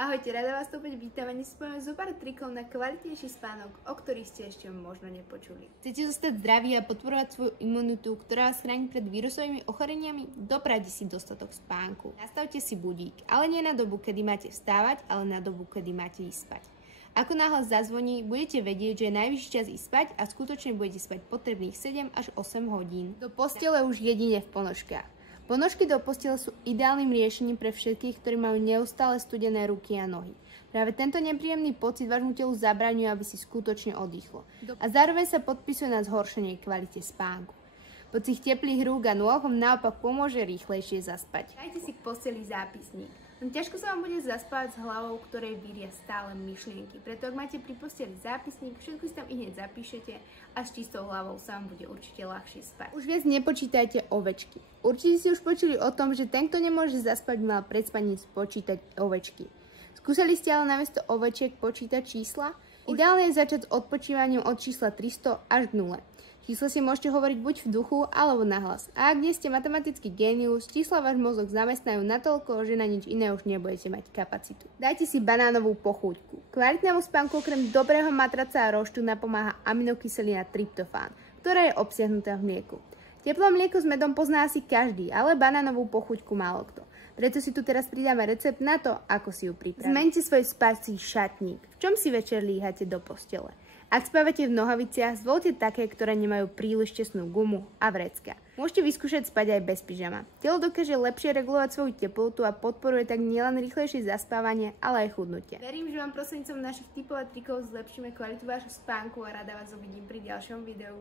Ahojte, rada vás tu opäť vítam a dnes spojíme zo pár trikov na kvalitnejší spánok, o ktorých ste ešte možno nepočuli. Chcete zostať zdraví a podporovať svoju imunitu, ktorá vás chráni pred vírusovými ochoreniami? Doprajte si dostatok spánku. Nastavte si budík, ale nie na dobu, kedy máte vstávať, ale na dobu, kedy máte ísť spať. Ako náhle zazvoní, budete vedieť, že je najvyšší čas ísť spať a skutočne budete spať potrebných 7 až 8 hodín. Do postele už jedine v ponožkách. Ponožky do postele sú ideálnym riešením pre všetkých, ktorí majú neustále studené ruky a nohy. Práve tento nepríjemný pocit vášmu telu zabraňuje, aby si skutočne oddychlo. A zároveň sa podpisuje na zhoršenie kvalite spánku. Pocit teplých rúk a nôh vám naopak pomôže rýchlejšie zaspať. Dajte si k posteli zápisník. Ťažko sa vám bude zaspávať s hlavou, ktorej víria stále myšlienky. Preto ak máte pri posteli zápisník, všetko si tam hneď zapíšete a s čistou hlavou sa vám bude určite ľahšie spať. Už viac nepočítajte ovečky. Určite si už počuli o tom, že ten, kto nemôže zaspať, mal pred spaním spočítať ovečky. Skúsali ste ale namiesto ovečiek počítať čísla? Ideálne je začať s odpočívaním od čísla 300 až k 0. Čísla si môžete hovoriť buď v duchu, alebo nahlas. A ak nie ste matematický génius, čísla váš mozog zamestnajú natoľko, že na nič iné už nebudete mať kapacitu. Dajte si banánovú pochúťku. Kvalitnému spánku okrem dobrého matraca a roštu napomáha aminokyselina tryptofán, ktorá je obsiahnutá v mlieku. Teplé mlieko s medom pozná asi každý, ale banánovú pochuťku málo kto. Preto si tu teraz pridáme recept na to, ako si ju pripraviť. Zmeňte svoj spací šatník. V čom si večer líhate do postele? Ak spávate v nohaviciach, zvolte také, ktoré nemajú príliš tesnú gumu a vrecka. Môžete vyskúšať spať aj bez pyžama. Telo dokáže lepšie regulovať svoju teplotu a podporuje tak nielen rýchlejšie zaspávanie, ale aj chudnutie. Verím, že vám prostredníctvom našich tipov a trikov zlepšíme kvalitu vášho spánku a rada vás uvidím pri ďalšom videu.